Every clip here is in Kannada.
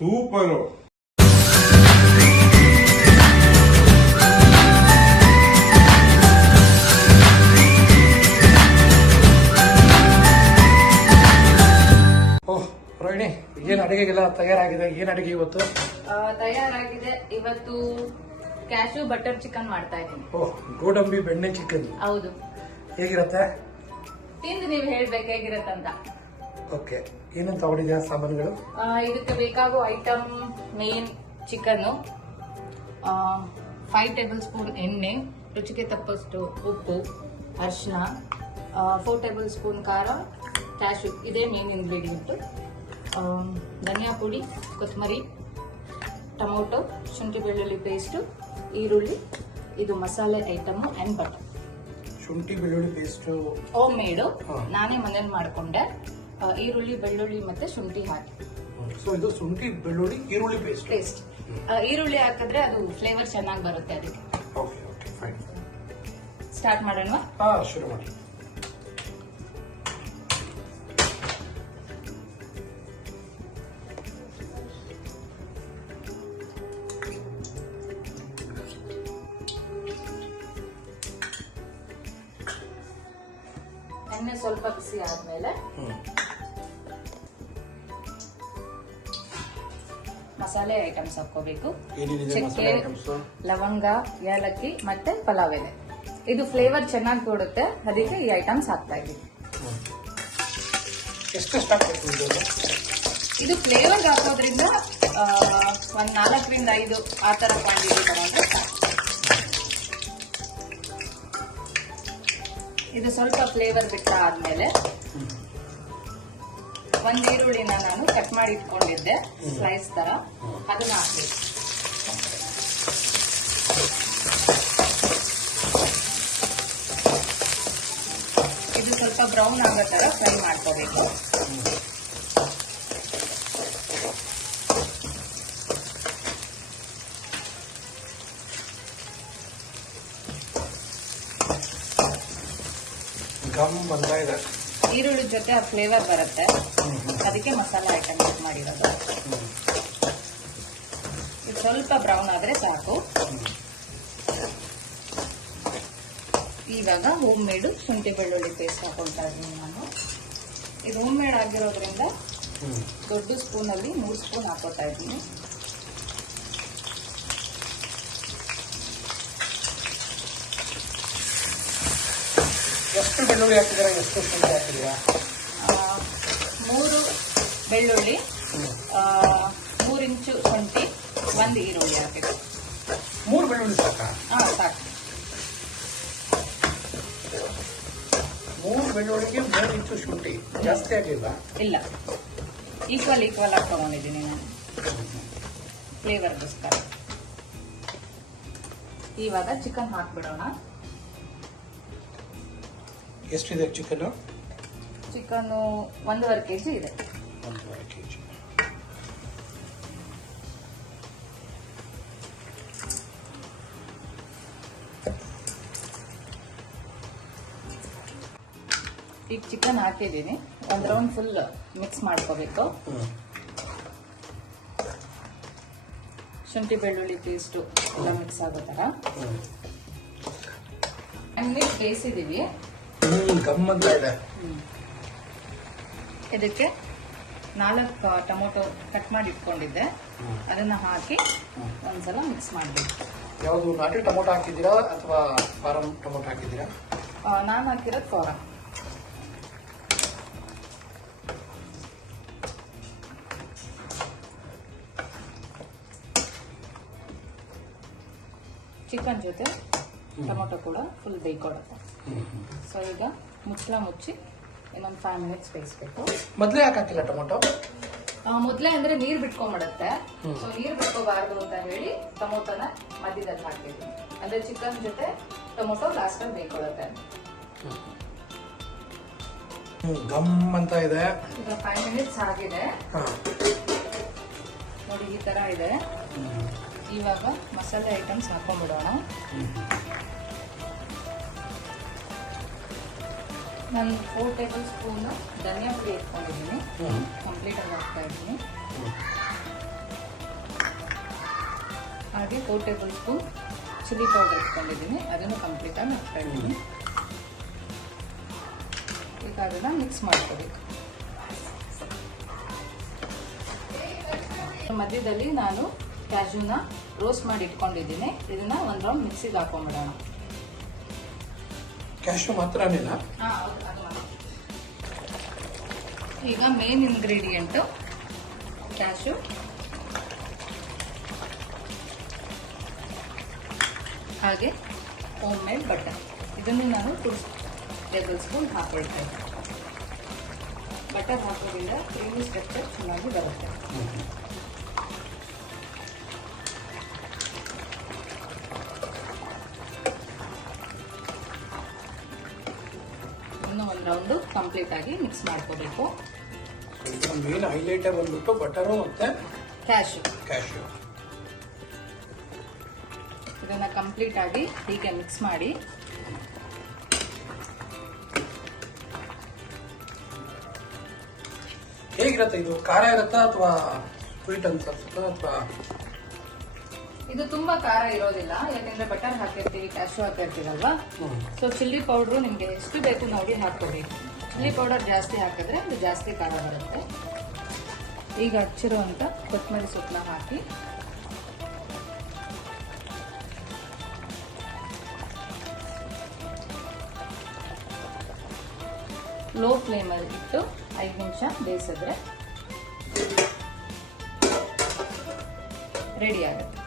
ಸೂಪರ್. ರೋಹಿಣಿ, ಏನ್ ಅಡಿಗೆಗೆಲ್ಲ ತಯಾರಾಗಿದೆ? ಏನ್ ಅಡಿಗೆ ಇವತ್ತು? ತಯಾರಾಗಿದೆ ಇವತ್ತು ಕ್ಯಾಶು ಬಟರ್ ಚಿಕನ್ ಮಾಡ್ತಾ ಇದ್ದೀನಿ. ಗೋಡಂಬಿ ಬೆಣ್ಣೆ ಚಿಕನ್. ಹೌದು. ಹೇಗಿರತ್ತೆ? ತಿಂದು ನೀವು ಹೇಳ್ಬೇಕು ಹೇಗಿರತ್ತಂತ. ಓಕೆ, ಏನಂತ ತಗೊಂಡಿದ್ಯಾ ಸಾಮಾನುಗಳು? ಇದಕ್ಕೆ ಬೇಕಾಗುವ item main chicken, 5 table spoon ಎಣ್ಣೆ, ರುಚಿಗೆ ತಪ್ಪಷ್ಟು ಉಪ್ಪು, ಅರಿಶಿನ, 4 ಟೇಬಲ್ ಸ್ಪೂನ್ ಖಾರ, ಕ್ಯಾಶು ಇದೇ ಮೇನ್ ಇಂಗ್ರೀಡಿಯಂಟು, ಧನಿಯಾ ಪುಡಿ, ಕೊತ್ತಂಬರಿ, ಟೊಮೊಟೊ, ಶುಂಠಿ ಬೆಳ್ಳುಳ್ಳಿ ಪೇಸ್ಟು, ಈರುಳ್ಳಿ, ಇದು ಮಸಾಲೆ ಐಟಮ್ ಅಂಡ್ ಬಟರ್. ಶುಂಠಿ ಬೆಳ್ಳುಳ್ಳಿ ಪೇಸ್ಟ್ ಹೋಮ್ ಮೇಡು, ನಾನೇ ಮನೇಲಿ ಮಾಡ್ಕೊಂಡೆ. ಈರುಳ್ಳಿ, ಬೆಳ್ಳುಳ್ಳಿ ಮತ್ತೆ ಶುಂಠಿ ಹಾಕಿ. ಸೊ ಇದು ಶುಂಠಿ ಬೆಳ್ಳುಳ್ಳಿ ಈರುಳ್ಳಿ ಪೇಸ್ಟ್. ಈರುಳ್ಳಿ ಹಾಕಿದ್ರೆ ಅದು ಫ್ಲೇವರ್ ಚೆನ್ನಾಗಿ ಬರುತ್ತೆ ಅದಕ್ಕೆ. Okay okay fine. ಸ್ಟಾರ್ಟ್ ಮಾಡೋಣ. ಶುರು ಮಾಡಿ. ಎಣ್ಣೆ ಸ್ವಲ್ಪ ಬಿಸಿ ಆದ್ಮೇಲೆ ಮಸಾಲೆ ಐಟಮ್ಸ್ ಹಾಕೋಬೇಕು. ಚಕ್ಕೆ, ಲವಂಗ, ಏಲಕ್ಕಿ ಮತ್ತೆ ಪಲಾವ್ ಎಲೆ. ಇದು ಫ್ಲೇವರ್ ಚೆನ್ನಾಗಿ ಕೊಡುತ್ತೆ, ಅದಕ್ಕೆ ಈ ಐಟಮ್ಸ್ ಹಾಕ್ತಾ ಇದ್ದೀವಿ. ಇದು ಫ್ಲೇವರ್ ಹಾಕೋದ್ರಿಂದ ಒಂದ್ 4 ರಿಂದ 5 ಆ ತರ ಕ್ವಾಂಟಿಟಿ ತಗೊಂಡ್ರೆ ಸಾಕು. ಇದು ಸ್ವಲ್ಪ ಫ್ಲೇವರ್ ಬಿಟ್ಟ ಆದ್ಮೇಲೆ ಒಂದ್ ಈರುಳ್ಳಿನ ನಾನು ಕಟ್ ಮಾಡಿ ಇಟ್ಕೊಂಡಿದ್ದೆ ಸ್ಲೈಸ್ ತರ, ಅದನ್ನ ಹಾಕ್ಬೇಕು. ಇದು ಸ್ವಲ್ಪ ಬ್ರೌನ್ ಆಗೋ ತರ ಫ್ರೈ ಮಾಡ್ಕೋಬೇಕು. ಈರುಳ್ಳಿ ಜೊತೆ ಆ ಫ್ಲೇವರ್ ಬರುತ್ತೆ, ಅದಕ್ಕೆ ಮಸಾಲೆ ಐಟಮ್ ಯೂಸ್ ಮಾಡಿರೋದು. ಇದು ಸ್ವಲ್ಪ ಬ್ರೌನ್ ಆದ್ರೆ ಸಾಕು. ಇವಾಗ ಹೋಮ್ ಮೇಡ್ ಶುಂಠಿ ಬೆಳ್ಳುಳ್ಳಿ ಪೇಸ್ಟ್ ಹಾಕೊಳ್ತಾ ಇದ್ದೀನಿ ನಾನು. ಇದು ಹೋಮ್ ಮೇಡ್ ಆಗಿರೋದ್ರಿಂದ ದೊಡ್ಡ ಸ್ಪೂನ್ ಅಲ್ಲಿ 3 ಸ್ಪೂನ್ ಹಾಕೋತಾ ಇದ್ದೀನಿ. ಎಷ್ಟು ಬೆಳ್ಳುಳ್ಳಿ ಹಾಕಿದ್ದೀರಾ? ಎಷ್ಟು ಶುಂಠಿ ಹಾಕಿದ್ದೀರಾ? 3 ಬೆಳ್ಳುಳ್ಳಿ, 3 ಇಂಚು ಶುಂಠಿ, 1 ಈರುಳ್ಳಿ ಹಾಕಬೇಕು. 3 ಬೆಳ್ಳುಳ್ಳಿ ಸಾಕಾ? ಸಾಕು. 3 ಬೆಳ್ಳುಳ್ಳಿಗೆ 3 ಇಂಚು ಶುಂಠಿ, ಜಾಸ್ತಿ ಆಗಿಲ್ಲ? ಇಲ್ಲ, ಈಕ್ವಲ್ ಆಗಿ ತಗೊಂಡಿದ್ದೀನಿ ನಾನು ಫ್ಲೇವರ್ಗೋಸ್ಕರ. ಇವಾಗ ಚಿಕನ್ ಹಾಕ್ಬಿಡೋಣ. ಎಷ್ಟಿದೆ ಚಿಕನ್? ಚಿಕನ್ 1.5 kg ಇದೆ. 1.5 kg. ಈಗ ಚಿಕನ್ ಹಾಕಿದ್ದೀನಿ, 1 ರೌಂಡ್ ಫುಲ್ ಮಿಕ್ಸ್ ಮಾಡ್ಕೋಬೇಕು. ಶುಂಠಿ ಬೆಳ್ಳುಳ್ಳಿ ಪೇಸ್ಟು ಎಲ್ಲ ಮಿಕ್ಸ್ ಆಗೋ ತರ ಬೇಯಿಸಿದೀವಿ. ಇದಕ್ಕೆ 4 ಟೊಮೊಟೊ ಕಟ್ ಮಾಡಿ ಇಟ್ಕೊಂಡಿದ್ದೆ, ಅದನ್ನ ಹಾಕಿ ಒಂದ್ಸಲ ಮಿಕ್ಸ್ ಮಾಡಬೇಕು. ಯಾವುದು ನಾಟಿ ಟೊಮೊಟೊ ಹಾಕಿದ್ದೀರಾ ಅಥವಾ ಫಾರಂ ಟೊಮೊಟೊ ಹಾಕಿದ್ದೀರಾ? ನಾನು ಹಾಕಿರೋದು ಫಾರಂ. ಚಿಕನ್ ಜೊತೆ ಟೊಮೊಟೊ ಕೂಡ ಫುಲ್ ಬೇಯ್ಕೊಡುತ್ತೆ. ಸೊ ಈಗ ಮುಚ್ಚಳ ಮುಚ್ಚಿ ಇನ್ನೊಂದು 5 ಮಿನಿಟ್ಸ್ ಬೇಯಿಸ್ಬೇಕು. ಮೊದಲೇ ಹಾಕಿಲ್ಲ ಟೊಮೊಟೊ? ಮೊದಲೇ ಅಂದ್ರೆ ನೀರು ಬಿಟ್ಕೊಂಡ್ಬಿಡುತ್ತೆ. ಸೊ ನೀರು ಬಿಟ್ಕೋಬಾರ್ದು ಅಂತ ಹೇಳಿ ಟೊಮೊಟೊನ ಮಧ್ಯದಲ್ಲಿ ಹಾಕಿದ್ದೀನಿ. ಅಂದ್ರೆ ಚಿಕನ್ ಜೊತೆ ಟೊಮೊಟೊ ಲಾಸ್ಟ್ ಅಲ್ಲಿ ಬೇಯ್ಕೊಳುತ್ತೆ. ಗಮ್ ಅಂತ ಇದೆ. ಈಗ 5 ಮಿನಿಟ್ಸ್ ಆಗಿದೆ ನೋಡಿ, ಈ ತರ ಇದೆ. ಇವಾಗ ಮಸಾಲೆ ಐಟಮ್ಸ್ ಹಾಕೊಂಡ್ಬಿಡೋಣ. ನಾನು 4 ಟೇಬಲ್ ಸ್ಪೂನ್ ಧನಿಯಾ ಪುಡಿ ಇಟ್ಕೊಂಡಿದ್ದೀನಿ, ಕಂಪ್ಲೀಟ್ ಆಗಿ ಹಾಕ್ತಾ ಇದ್ದೀನಿ. ಹಾಗೆ 4 ಟೇಬಲ್ ಸ್ಪೂನ್ ಚಿಲ್ಲಿ ಪೌಡರ್ ಇಟ್ಕೊಂಡಿದ್ದೀನಿ, ಅದನ್ನು ಕಂಪ್ಲೀಟಾಗಿ ಹಾಕ್ತಾ ಇದ್ದೀನಿ. ಈಗ ಅದನ್ನು ಮಿಕ್ಸ್ ಮಾಡ್ಕೋಬೇಕು. ಮಧ್ಯದಲ್ಲಿ ನಾನು ಕ್ಯಾಶುನ ರೋಸ್ಟ್ ಮಾಡಿ ಇಟ್ಕೊಂಡಿದ್ದೀನಿ, ಇದನ್ನ ಒಂದು ರೌಂಡ್ ಮಿಕ್ಸಿಗೆ ಹಾಕೊಂಡ್ಬಿಡೋಣ. ಕ್ಯಾಶು ಮಾತ್ರನೇನಾ? ಈಗ ಮೇನ್ ಇಂಗ್ರೀಡಿಯೆಂಟು ಕ್ಯಾಶು, ಹಾಗೆ ಹೋಮ್ ಮೇಡ್ ಬಟರ್. ಇದನ್ನು ನಾನು 2 ಟೇಬಲ್ ಸ್ಪೂನ್ ಹಾಕೊಳ್ತಾ ಇದ್ದೀನಿ. ಬಟರ್ ಹಾಕೋದ್ರಿಂದ ಕ್ರೀಮಿ ಸ್ಟ್ರಕ್ಚರ್ ಚೆನ್ನಾಗಿ ಬರುತ್ತೆ. ಇನ್ನೂ ಒಂದು ರೌಂಡು ಕಂಪ್ಲೀಟ್ ಆಗಿ ಮಿಕ್ಸ್ ಮಾಡ್ಕೋಬೇಕು. ಮೇನ್ ಹೈಲೈಟೇ ಬಂದ್ಬಿಟ್ಟು ಬಟರು ಮತ್ತೆ ಕ್ಯಾಶು. ಇದನ್ನ ಕಂಪ್ಲೀಟ್ ಆಗಿ ಹೀಗೆ ಮಿಕ್ಸ್ ಮಾಡಿ ಹೇಗಿರುತ್ತೆ ಇದು? ಖಾರ ಇರುತ್ತಾ ಅಥವಾ ಸ್ವೀಟ್ ಅನ್ಸುತ್ತಾ ಅಥವಾ? ಇದು ತುಂಬಾ ಖಾರ ಇರೋದಿಲ್ಲ, ಯಾಕಂದ್ರೆ ಬಟರ್ ಹಾಕಿರ್ತೀವಿ, ಕ್ಯಾಶು ಹಾಕಿರ್ತೀವಲ್ವಾ. ಸೊ ಚಿಲ್ಲಿ ಪೌಡ್ರು ನಿಮ್ಗೆ ಎಷ್ಟು ಬೇಕು ನೋಡಿ ಹಾಕೋಬೇಕು. ಚಿಲ್ಲಿ ಪೌಡರ್ ಜಾಸ್ತಿ ಹಾಕಿದ್ರೆ ಅದು ಜಾಸ್ತಿ ಖಾರ ಬರುತ್ತೆ. ಈಗ ಹಚ್ಚಿರುವಂತ ಕೊತ್ತಂಬರಿ ಸೊಪ್ಪನ್ನ ಹಾಕಿ ಲೋ ಫ್ಲೇಮಲ್ಲಿ ಇಟ್ಟು 5 ನಿಮಿಷ ಬೇಯಿಸಿದ್ರೆ ರೆಡಿ ಆಗುತ್ತೆ.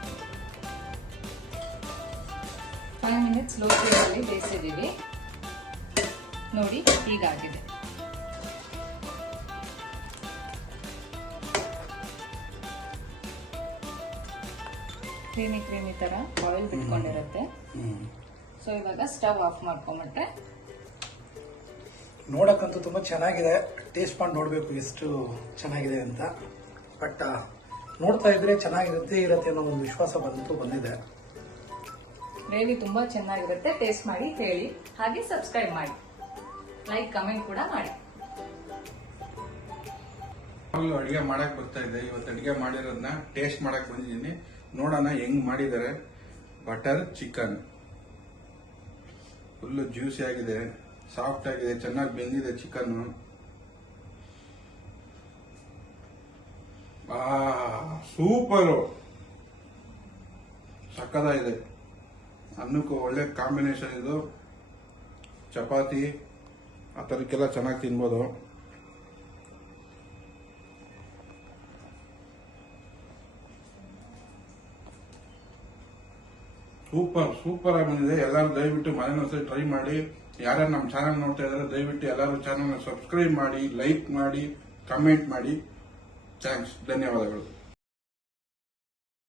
5 ಮಿನಿಟ್ಸ್ ಲೋ ಫ್ಲೇಮಲ್ಲಿ ಬೇಯಿಸಿದ್ದೀವಿ ನೋಡಿ, ಹೀಗಾಗಿದೆ. ಕ್ರೀಮಿ ತರ ಆಯಿಲ್ ಬಿಟ್ಕೊಂಡಿರುತ್ತೆ. ಸೊ ಇವಾಗ ಸ್ಟವ್ ಆಫ್ ಮಾಡ್ಕೊಂಬಿಟ್ರೆ ನೋಡಕ್ಕಂತೂ ತುಂಬಾ ಚೆನ್ನಾಗಿದೆ. ಟೇಸ್ಟ್ ಮಾಡಿ ನೋಡ್ಬೇಕು ಎಷ್ಟು ಚೆನ್ನಾಗಿದೆ ಅಂತ. ಬಟ್ ನೋಡ್ತಾ ಇದ್ರೆ ಚೆನ್ನಾಗಿರುತ್ತೆ ಅನ್ನೋ ಒಂದು ವಿಶ್ವಾಸ ಬಂದಿದೆ. ಗ್ರೇವಿ ತುಂಬಾ ಚೆನ್ನಾಗಿರುತ್ತೆ. ಟೇಸ್ಟ್ ಮಾಡಿ ಹೇಳಿ, ಹಾಗೆ ಸಬ್ಸ್ಕ್ರೈಬ್ ಮಾಡಿ, ಲೈಕ್ ಕಮೆಂಟ್ ಕೂಡ ಮಾಡಿ. ಅಡಿಗೆ ಮಾಡಕ್ ಬರ್ತಾ ಇದೆ. ಇವತ್ತು ಅಡಿಗೆ ಮಾಡಿರೋದನ್ನ ಟೇಸ್ಟ್ ಮಾಡಕ್ ಬಂದಿದ್ದೀನಿ. ನೋಡೋಣ ಹೆಂಗ್ ಮಾಡಿದ್ದಾರೆ. ಬಟರ್ ಚಿಕನ್ ಫುಲ್ ಜ್ಯೂಸಿ ಆಗಿದೆ, ಸಾಫ್ಟ್ ಆಗಿದೆ, ಚೆನ್ನಾಗಿ ಬೆಂದಿದೆ ಚಿಕನ್. ಸೂಪರು, ಸಕ್ಕತ್ತಾಗಿದೆ. ಅನ್ನಕ್ಕೂ ಒಳ್ಳೆ ಕಾಂಬಿನೇಷನ್ ಇದು. ಚಪಾತಿ ಆ ಥರಕ್ಕೆಲ್ಲ ಚೆನ್ನಾಗಿ ತಿನ್ಬೋದು. ಸೂಪರ್ ಆಗಿ ಬಂದಿದೆ. ಎಲ್ಲರೂ ದಯವಿಟ್ಟು ಮನೆಯಲ್ಲಿ ಟ್ರೈ ಮಾಡಿ. ಯಾರ್ಯಾರು ನಮ್ಮ ಚಾನಲ್ ನೋಡ್ತಾ ಇದ್ದಾರೆ ದಯವಿಟ್ಟು ಎಲ್ಲರೂ ಚಾನಲ್ನ ಸಬ್ಸ್ಕ್ರೈಬ್ ಮಾಡಿ, ಲೈಕ್ ಮಾಡಿ, ಕಮೆಂಟ್ ಮಾಡಿ. ಥ್ಯಾಂಕ್ಸ್, ಧನ್ಯವಾದಗಳು.